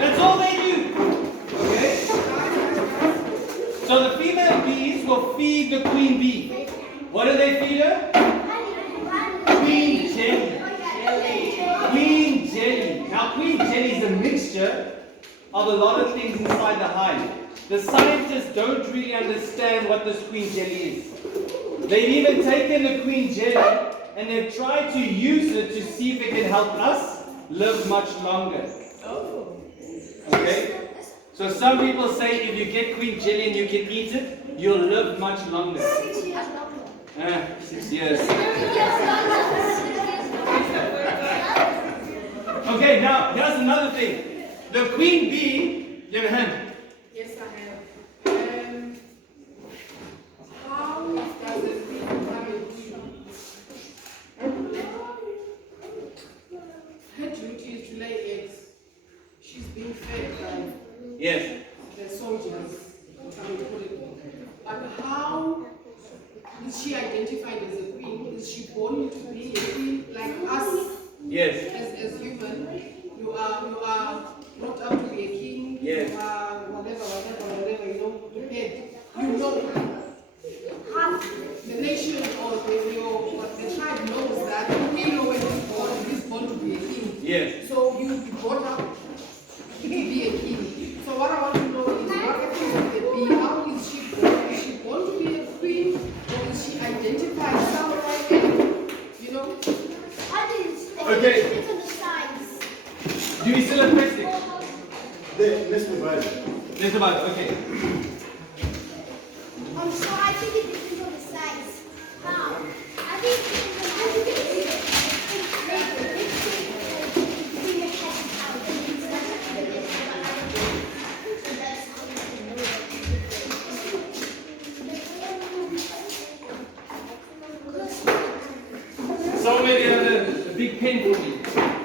That's all they do. Okay? So the female bees will feed the queen bee. What do they feed her? Queen jelly. Queen jelly. Now queen jelly is a mixture of a lot of things inside the hive. The scientists don't really understand what this queen jelly is. They've even taken the queen jelly and they've tried to use it to see if it can help us live much longer. Okay? So some people say if you get queen jelly and you can eat it, you'll live much longer. 6 years. Okay, now here's another thing. The queen bee, you have a hand. Yes, I have. How does the queen become a queen? Her duty is to lay eggs. She's being fed by Yes. the soldiers. But how is she identified as a queen? Is she born to be a queen like us? Yes. As human, you are brought up to be a king. Yes. You are whatever, you know, prepared. You know, the nation or the tribe knows that you know when he's born to be a king. Yes. So you be brought up to be a king. So what I want to know is what happens with the bee? How is she born? Is she born to be a queen, or is she identified somewhere? You know. Okay. Do we still have questions? Let's divide it. Let's divide it, okay. So I think it depends on the size. How? I think Somebody have a big pen for me.